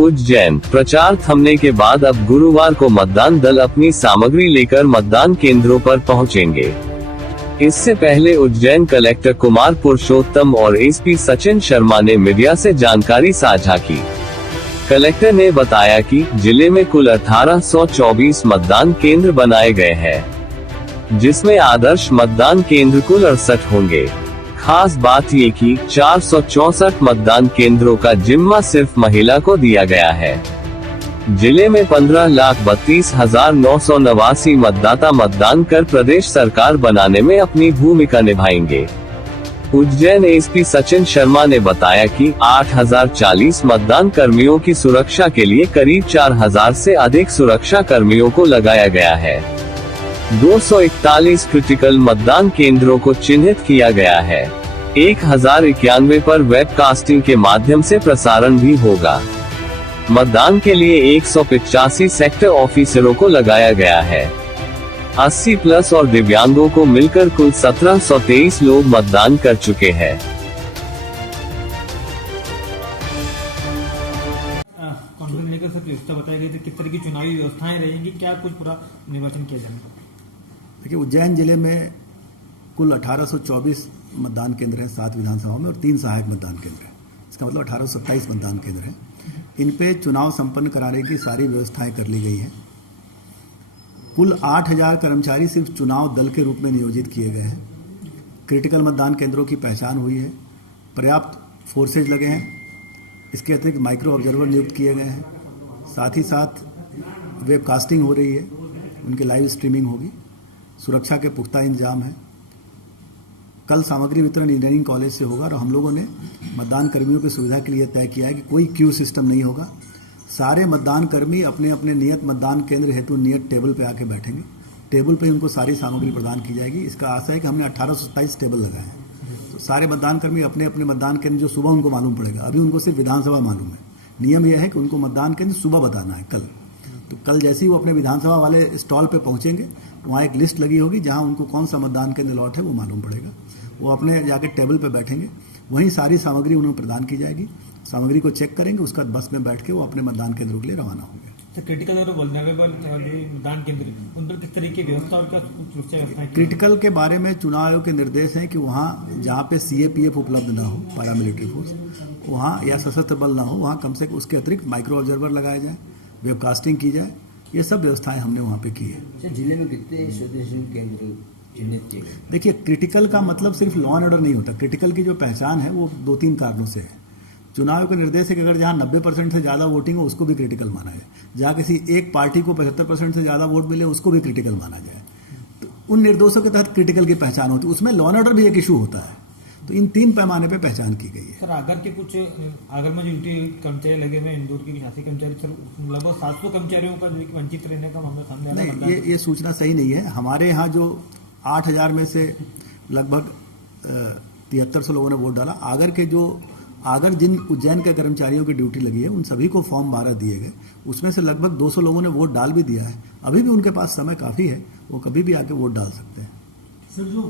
उज्जैन प्रचार थमने के बाद अब गुरुवार को मतदान दल अपनी सामग्री लेकर मतदान केंद्रों पर पहुंचेंगे। इससे पहले उज्जैन कलेक्टर कुमार पुरुषोत्तम और एसपी सचिन शर्मा ने मीडिया से जानकारी साझा की। कलेक्टर ने बताया कि जिले में कुल 1824 मतदान केंद्र बनाए गए हैं, जिसमें आदर्श मतदान केंद्र कुल 68 होंगे। खास बात ये कि 464 मतदान केंद्रों का जिम्मा सिर्फ महिला को दिया गया है। जिले में 15,32,989 मतदाता मतदान कर प्रदेश सरकार बनाने में अपनी भूमिका निभाएंगे। उज्जैन एसपी सचिन शर्मा ने बताया कि 8,040 मतदान कर्मियों की सुरक्षा के लिए करीब 4,000 से अधिक सुरक्षा कर्मियों को लगाया गया है। 241 क्रिटिकल मतदान केंद्रों को चिन्हित किया गया है। 1091 पर वेबकास्टिंग के माध्यम से प्रसारण भी होगा। मतदान के लिए 185 सेक्टर ऑफिसरों को लगाया गया है। 80+ और दिव्यांगों को मिलकर कुल 1723 लोग मतदान कर चुके हैं। कॉन्फ्रेंस लेकर सब व्यवस्था बताई गई थी, किस तरह की चुनावी व्यवस्थाएं रहेंगी, क्या कुछ पूरा निर्वाचन किया जाएगा? देखिए, उज्जैन जिले में कुल 1824 मतदान केंद्र हैं 7 विधानसभाओं में और 3 सहायक मतदान केंद्र हैं। इसका मतलब 1827 मतदान केंद्र हैं। इन पे चुनाव संपन्न कराने की सारी व्यवस्थाएं कर ली गई हैं। कुल 8,000 कर्मचारी सिर्फ चुनाव दल के रूप में नियोजित किए गए हैं। क्रिटिकल मतदान केंद्रों की पहचान हुई है। पर्याप्त फोर्सेज लगे हैं। इसके अतिरिक्त माइक्रो ऑब्जर्वर नियुक्त किए गए हैं। साथ ही साथ वेबकास्टिंग हो रही है, उनकी लाइव स्ट्रीमिंग होगी। सुरक्षा के पुख्ता इंतजाम है। कल सामग्री वितरण इंजीनियरिंग कॉलेज से होगा और हम लोगों ने मतदान कर्मियों की सुविधा के लिए तय किया है कि कोई क्यू सिस्टम नहीं होगा। सारे मतदान कर्मी अपने अपने नियत मतदान केंद्र हेतु नियत टेबल पे आके बैठेंगे। टेबल पे उनको सारी सामग्री प्रदान की जाएगी। इसका आशा है कि हमने 1827 टेबल लगाए हैं, तो सारे मतदान कर्मी अपने अपने मतदान केंद्र जो सुबह उनको मालूम पड़ेगा, अभी उनको सिर्फ विधानसभा मालूम है। नियम यह है कि उनको मतदान केंद्र सुबह बताना है कल। तो कल जैसे ही वो अपने विधानसभा वाले स्टॉल पे पहुंचेंगे, तो वहाँ एक लिस्ट लगी होगी जहाँ उनको कौन सा मतदान केंद्र लॉट है वो मालूम पड़ेगा। वो अपने जाके टेबल पे बैठेंगे, वहीं सारी सामग्री उन्हें प्रदान की जाएगी। सामग्री को चेक करेंगे, उसका बस में बैठ के वो अपने मतदान केंद्रों के लिए रवाना होंगे। तो क्रिटिकल और वल्नरेबल मतदान केंद्र, उन पर किस तरह की व्यवस्था और क्या सुरक्षा व्यवस्था? क्रिटिकल के बारे में चुनाव आयोग के निर्देश हैं कि वहाँ जहाँ पे CAPF उपलब्ध ना हो, पैरामिलिट्री फोर्स, वहाँ या सशस्त्र बल ना हो, वहाँ कम से कम उसके अतिरिक्त माइक्रो ऑब्जर्वर लगाया जाए, वेबकास्टिंग की जाए। ये सब व्यवस्थाएं हमने वहाँ पे की है। जिले में कितने स्वदेशी केंद्र चिन्हित किए गए? देखिए, क्रिटिकल का मतलब सिर्फ लॉ एंड ऑर्डर नहीं होता। क्रिटिकल की जो पहचान है वो 2-3 कारणों से है। चुनाव का निर्देश है कि अगर जहाँ 90% से ज़्यादा वोटिंग हो उसको भी क्रिटिकल माना जाए। जहाँ किसी एक पार्टी को 75% से ज़्यादा वोट मिले उसको भी क्रिटिकल माना जाए। तो उन निर्देशों के तहत क्रिटिकल की पहचान होती है। उसमें लॉ एंड ऑर्डर भी एक इशू होता है। तो इन 3 पैमाने पर पहचान की गई है। सर, आगर में ड्यूटी कर्मचारी लगे हुए, इंदौर के 86 कर्मचारी, सर लगभग 700 कर्मचारियों का वंचित रहने का मामला सामने आया। नहीं, ये सूचना सही नहीं है। हमारे यहाँ जो 8,000 में से लगभग 7300 लोगों ने वोट डाला। आगर जिन उज्जैन के कर्मचारियों की ड्यूटी लगी है उन सभी को फॉर्म 12 दिए गए। उसमें से लगभग 200 लोगों ने वोट डाल भी दिया है। अभी भी उनके पास समय काफ़ी है, वो कभी भी आके वोट डाल सकते हैं। सर, जो